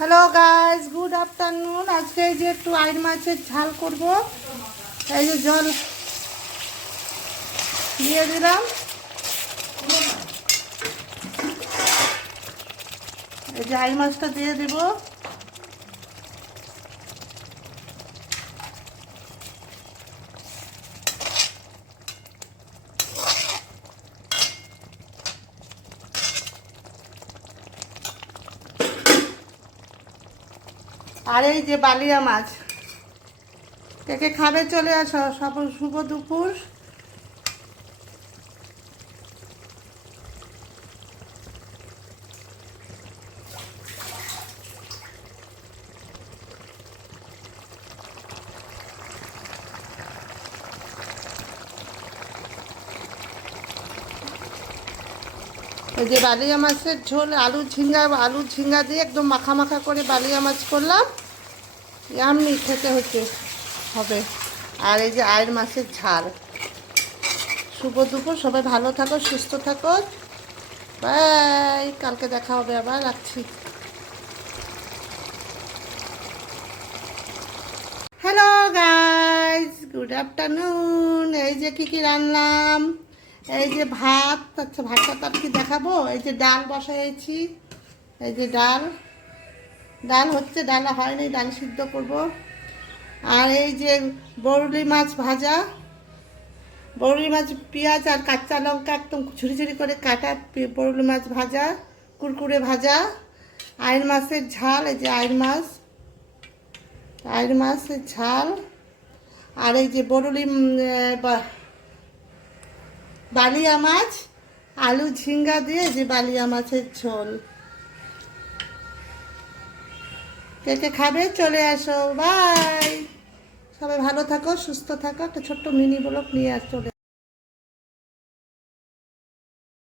Hello guys, good afternoon. আজকে এই যে একটু আইড় মাছের ঝাল করব। এই যে জল দিয়ে দিলাম, এই যে আইড় মাছটা দিয়ে দিব। আর এই যে বালিয়া মাছ, কে কে খাবে চলে আসো। সব শুভ দুপুর। এই যে বালিয়া মাছের ঝোল, আলু ঝিঙ্গা দিয়ে একদম মাখা মাখা করে বালিয়া মাছ করলাম। ইয়াম্মি খেতে হবে। আর এই যে আইড় মাছের ঝাল। শুভ দুপুর, সবাই ভালো থাকো, সুস্থ থাকো। বাই, কালকে দেখা হবে আবার। রাখছি। Hello guys, good afternoon. এই যে কি রান্নাম, এই যে ভাত। আচ্ছা, ভাতটা তো কি দেখাবো। এই যে ডাল বসাইছি, এই যে ডাল হচ্ছে, ডাল হয়নি, ডাল সিদ্ধ করব। আর এই যে বরুলি মাছ ভাজা, বরুলি মাছ পেঁয়াজ আর কাঁচা লঙ্কা একদম ঝুড়ি ঝুড়ি করে কাটা বরুলি মাছ ভাজা, কুরকুরে ভাজা। আইড় মাছের ঝাল, এই যে আইড় মাছের ঝাল। আর এই যে বরুলি বালিয়া মাছ, আলু ঝিঙ্গা দিয়ে যে বালিয়া মাছের ঝোল। কে কে খাবে চলে আসো। বাই, সবাই ভালো থাকো, সুস্থ থাকো। একটা ছোট্ট মিনি ব্লগ নিয়ে চলে